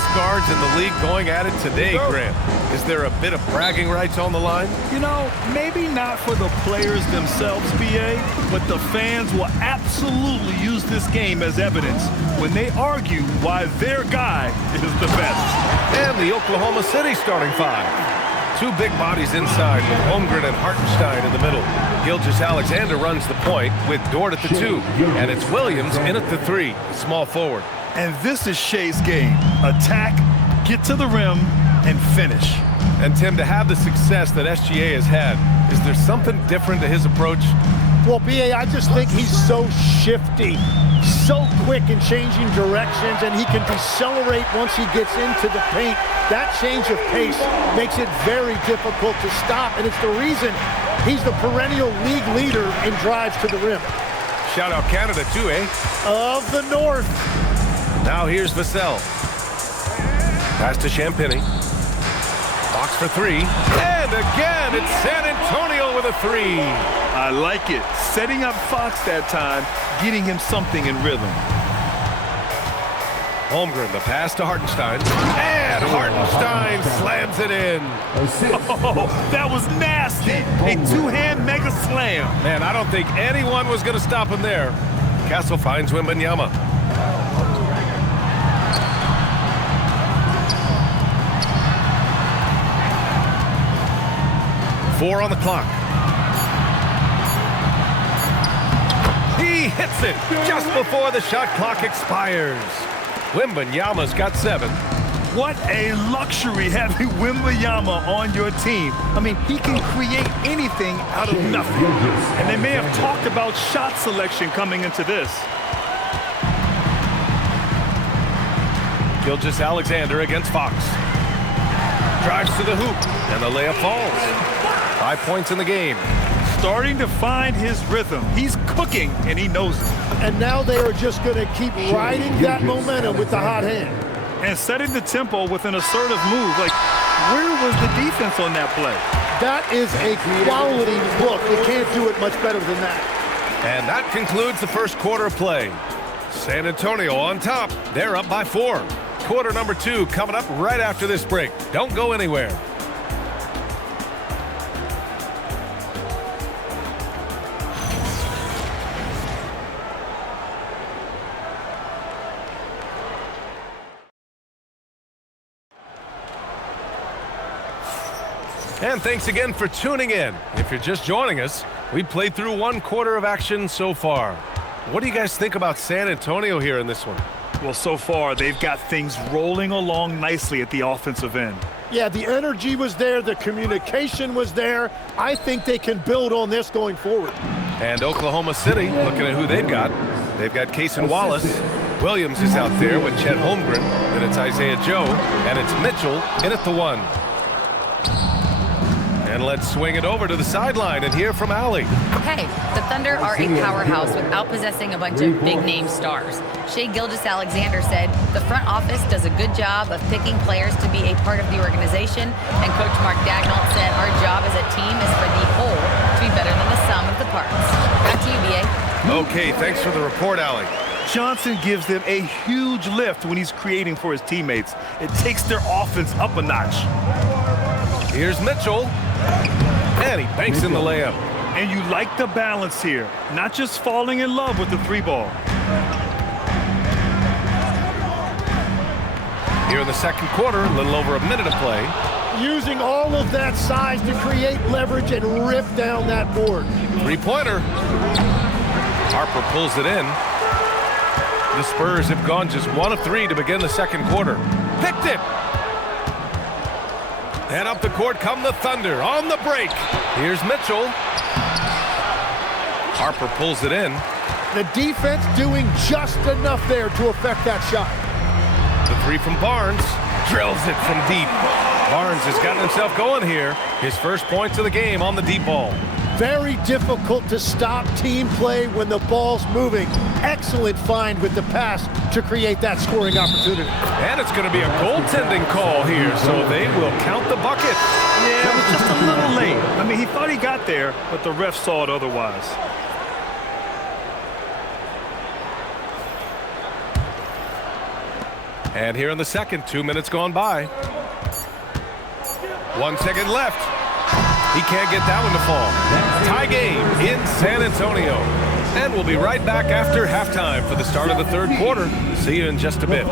best guards in the league going at it today, Grant. Is there a bit of bragging rights on the line? You know, maybe not for the players themselves, BA, but the fans will absolutely use this game as evidence when they argue why their guy is the best. And the Oklahoma City starting five. Two big bodies inside with Holmgren and Hartenstein in the middle. Gilgeous-Alexander runs the point with Dort at the 2. And it's Williams in at the 3, small forward. And this is Shea's game. Attack, get to the rim, and finish. And Tim, to have the success that SGA has had, is there something different to his approach? Well, BA, I just think he's so shifty, so quick in changing directions, and he can decelerate once he gets into the paint. That change of pace makes it very difficult to stop, and it's the reason he's the perennial league leader in drives to the rim. Shout out Canada too, eh? Of the North. Now here's Vassell. Pass to Champagny. Box for 3. And again, it's San Antonio with a 3. I like it. Setting up Fox that time, getting him something in rhythm. Holmgren, the pass to Hartenstein. And Hartenstein slams it in. Oh, that was nasty. A two-hand mega slam. Man, I don't think anyone was going to stop him there. Castle finds Wembanyama. Four on the clock. He hits it just before the shot clock expires. Wembanyama's got 7. What a luxury having Wembanyama on your team. I mean, he can create anything out of nothing. And they may have talked about shot selection coming into this. Gilgeous-Alexander against Fox. Drives to the hoop, and the layup falls. 5 points in the game. Starting to find his rhythm. He's cooking, and he knows it. And now they are just going to keep riding that momentum with the hot hand. And setting the tempo with an assertive move. Like, where was the defense on that play? That is a quality look. You can't do it much better than that. And that concludes the first quarter of play. San Antonio on top. They're up by 4. Quarter number 2 coming up right after this break. Don't go anywhere. And thanks again for tuning in. If you're just joining us, we played through 1 quarter of action so far. What do you guys think about San Antonio here in this one? Well, so far, they've got things rolling along nicely at the offensive end. Yeah, the energy was there. The communication was there. I think they can build on this going forward. And Oklahoma City, looking at who they've got. They've got Cason Wallace. Williams is out there with Chet Holmgren. Then it's Isaiah Joe. And it's Mitchell in at the 1. And let's swing it over to the sideline and hear from Allie. Hey, the Thunder are a powerhouse without possessing a bunch of big-name stars. Shai Gilgeous-Alexander said, the front office does a good job of picking players to be a part of the organization, and Coach Mark Daigneault said our job as a team is for the whole to be better than the sum of the parts. Back to you, B.A. Okay, thanks for the report, Allie. Johnson gives them a huge lift when he's creating for his teammates. It takes their offense up a notch. Here's Mitchell. And he banks in the layup. And you like the balance here, not just falling in love with the 3-ball. Here in the second quarter, a little over a minute of play. Using all of that size to create leverage and rip down that board. 3-pointer. Harper pulls it in. The Spurs have gone just 1 of 3 to begin the second quarter. Picked it. And up the court come the Thunder on the break. Here's Mitchell. Harper pulls it in. The defense doing just enough there to affect that shot. The 3 from Barnes. Drills it from deep. Barnes has gotten himself going here. His first points of the game on the deep ball. Very difficult to stop team play when the ball's moving. Excellent find with the pass to create that scoring opportunity. And it's going to be a goaltending call here, so they will count the bucket. Yeah, it was just a little late. I mean, he thought he got there, but the ref saw it otherwise. And here in the second, 2 minutes gone by. 1 second left. He can't get that one to fall. Tie game in San Antonio. And we'll be right back after halftime for the start of the third quarter. See you in just a bit. 17.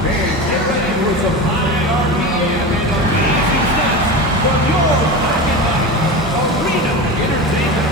And get ready for some high RPM and amazing stunts from your Back and Body Arena Entertainment.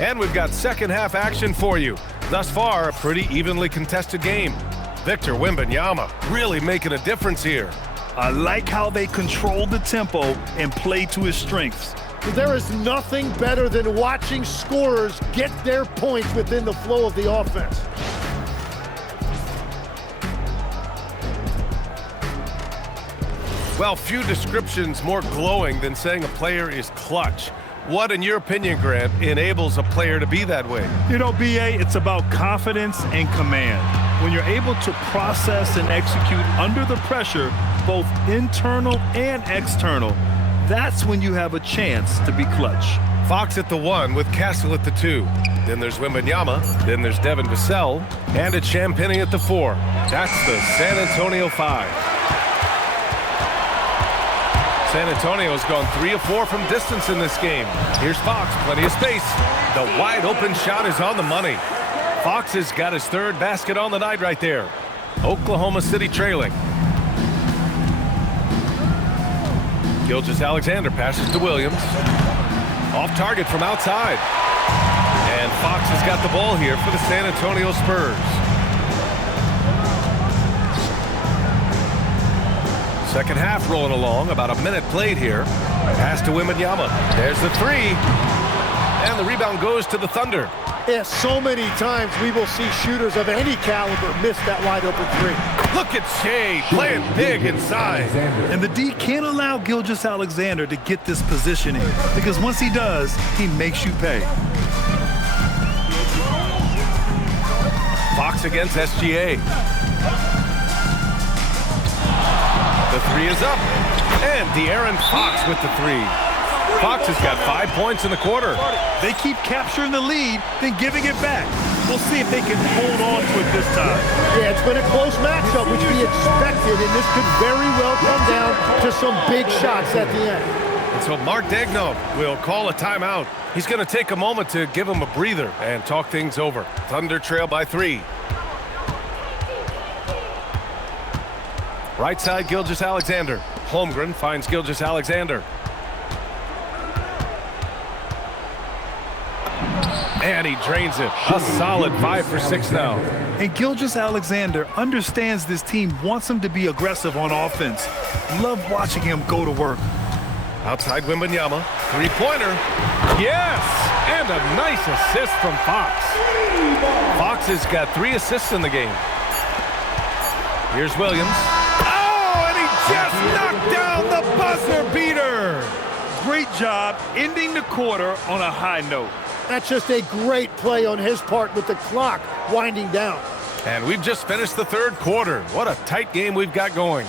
And we've got second half action for you. Thus far, a pretty evenly contested game. Victor Wembanyama really making a difference here. I like how they control the tempo and play to his strengths. There is nothing better than watching scorers get their points within the flow of the offense. Well, few descriptions more glowing than saying a player is clutch. What, in your opinion, Grant, enables a player to be that way? You know, BA, it's about confidence and command. When you're able to process and execute under the pressure, both internal and external, that's when you have a chance to be clutch. Fox at the 1 with Castle at the 2. Then there's Wembanyama. Then there's Devin Vassell. And it's Champagnie at the 4. That's the San Antonio 5. San Antonio's gone 3 of 4 from distance in this game. Here's Fox, plenty of space. The wide open shot is on the money. Fox has got his third basket on the night right there. Oklahoma City trailing. Gilgeous-Alexander passes to Williams. Off target from outside. And Fox has got the ball here for the San Antonio Spurs. Second half rolling along, about a minute played here. Pass to Wembanyama. There's the 3. And the rebound goes to the Thunder. Yeah, so many times we will see shooters of any caliber miss that wide open 3. Look at Shea playing big inside. And the D can't allow Gilgeous-Alexander to get this positioning, because once he does, he makes you pay. Fox against SGA. The 3 is up. And De'Aaron Fox with the 3. Fox has got 5 points in the quarter. They keep capturing the lead, then giving it back. We'll see if they can hold on to it this time. Yeah, it's been a close matchup, which we expected, and this could very well come down to some big shots at the end. And so Mark Daigneault will call a timeout. He's going to take a moment to give him a breather and talk things over. Thunder trail by 3. Right side, Gilgeous-Alexander. Holmgren finds Gilgeous-Alexander. And he drains it. A solid 5 for 6 now. And Gilgeous-Alexander understands this team wants him to be aggressive on offense. Love watching him go to work. Outside Wembanyama. 3-pointer. Yes! And a nice assist from Fox. Fox has got 3 assists in the game. Here's Williams. Just knocked down the buzzer beater. Great job ending the quarter on a high note. That's just a great play on his part with the clock winding down. And we've just finished the third quarter. What a tight game we've got going.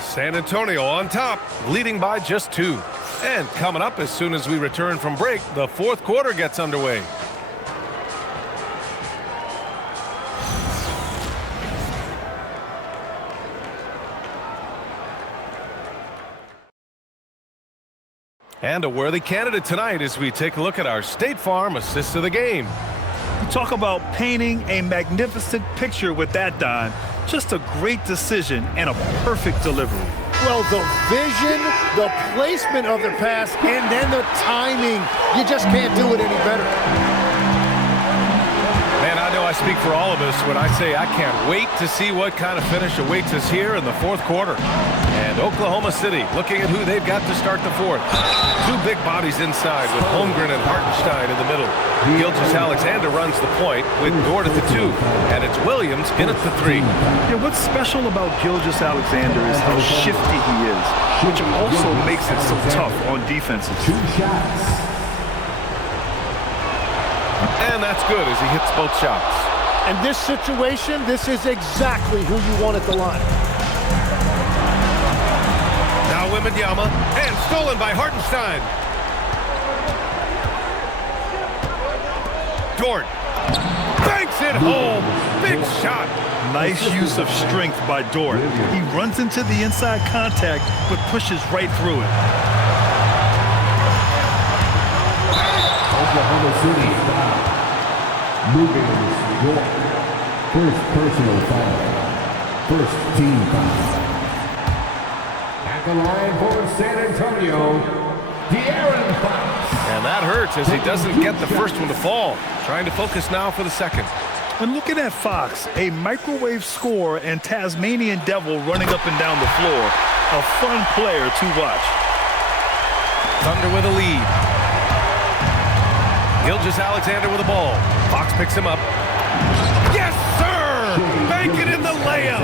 San Antonio on top, leading by just 2. And coming up as soon as we return from break, the fourth quarter gets underway. And a worthy candidate tonight as we take a look at our State Farm assist of the game. You talk about painting a magnificent picture with that, Don. Just a great decision and a perfect delivery. Well, the vision, the placement of the pass, and then the timing. You just can't do it any better. Man, I know I speak for all of us when I say I can't wait to see what kind of finish awaits us here in the fourth quarter. And Oklahoma City looking at who they've got to start the fourth. Two big bodies inside with Holmgren and Hartenstein in the middle. Gilgeous-Alexander runs the point with Dort at the 2. And it's Williams in at the 3. Yeah, what's special about Gilgeous-Alexander is how shifty he is, which also makes it so tough on defenses. 2 shots. And that's good as he hits both shots. In this situation, this is exactly who you want at the line. Now Wembanyama, and stolen by Hartenstein. Dort banks it home. Big shot. Nice use of strength by Dort. He runs into the inside contact, but pushes right through it. Oklahoma City foul. Moving York. First personal foul. First team foul. At the line for San Antonio, De'Aaron Fox. And that hurts as he doesn't get the first one to fall. Trying to focus now for the second. And looking at Fox, a microwave scorer and Tasmanian Devil running up and down the floor. A fun player to watch. Thunder with a lead. Gilgeous-Alexander with the ball. Fox picks him up. Yes, sir! Bank it in the layup.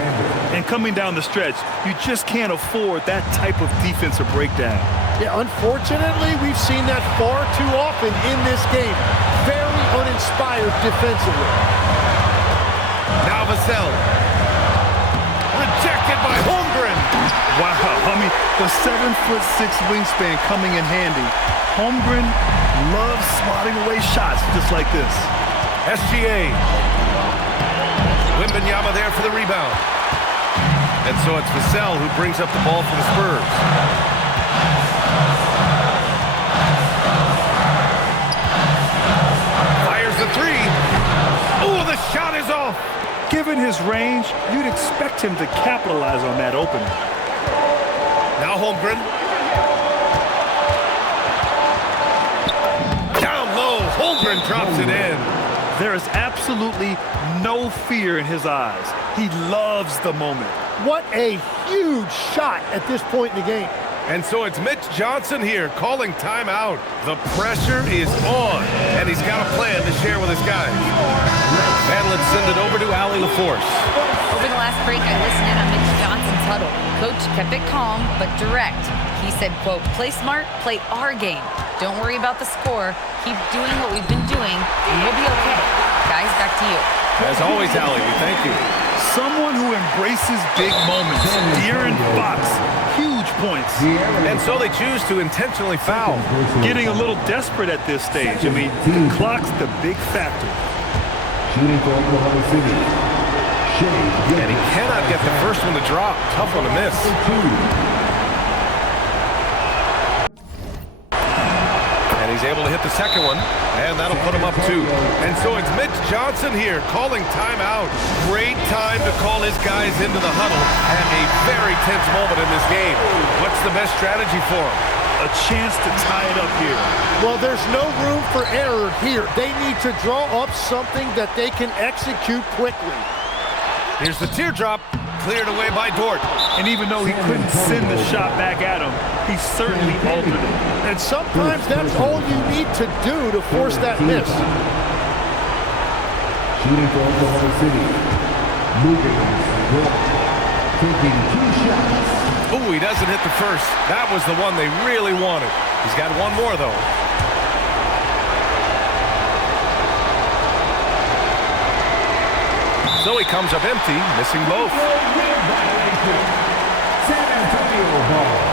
And coming down the stretch, you just can't afford that type of defensive breakdown. Yeah, unfortunately, we've seen that far too often in this game. Very uninspired defensively. Now Vassell. Rejected by Holmgren. Wow, I mean, the 7'6" wingspan coming in handy. Holmgren loves slotting away shots just like this. SGA. Wembanyama there for the rebound. And so it's Vassell who brings up the ball for the Spurs. Fires the 3. Oh, the shot is off. Given his range, you'd expect him to capitalize on that opening. Now Holmgren. Down low. Holmgren drops it in. There is absolutely no fear in his eyes. He loves the moment. What a huge shot at this point in the game. And so it's Mitch Johnson here calling timeout. The pressure is on, and he's got a plan to share with his guys. And let's send it over to Allie LaForce. Over the last break, I listened in on Mitch Johnson's huddle. Coach kept it calm, but direct. He said, quote, play smart, play our game. Don't worry about the score. Keep doing what we've been doing, and we'll be okay. Guys, back to you. As always, Allie, we thank you. Someone who embraces big moments. De'Aaron Fox, huge points. And so they choose to intentionally foul. Getting a little desperate at this stage. I mean, the clock's the big factor. Shooting for Oklahoma City. And he cannot get the first one to drop. Tough one to miss. And he's able to hit the second one, and that'll put him up 2. And so it's Mitch Johnson here calling timeout. Great time to call his guys into the huddle at a very tense moment in this game. What's the best strategy for him? A chance to tie it up here. Well, there's no room for error here. They need to draw up something that they can execute quickly. Here's the teardrop, cleared away by Dort. And even though he couldn't send the shot back at him, he certainly altered it. And sometimes that's all you need to do to force that miss. Shooting for Oklahoma City. Moving York. Taking 2 shots. Oh, he doesn't hit the first. That was the one they really wanted. He's got one more, though. So he comes up empty, missing both. San Antonio ball.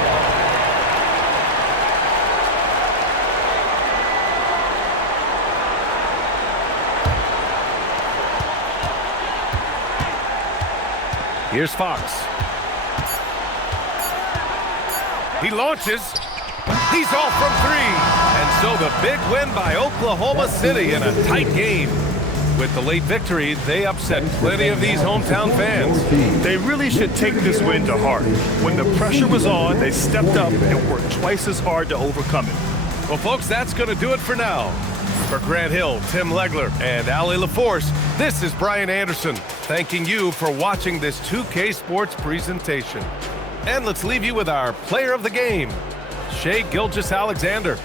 Here's Fox. He launches. He's off from 3. And so the big win by Oklahoma City in a tight game. With the late victory, they upset plenty of these hometown fans. They really should take this win to heart. When the pressure was on, they stepped up and worked twice as hard to overcome it. Well, folks, that's going to do it for now. For Grant Hill, Tim Legler, and Allie LaForce, this is Brian Anderson, thanking you for watching this 2K Sports presentation. And let's leave you with our player of the game, Shai Gilgeous-Alexander.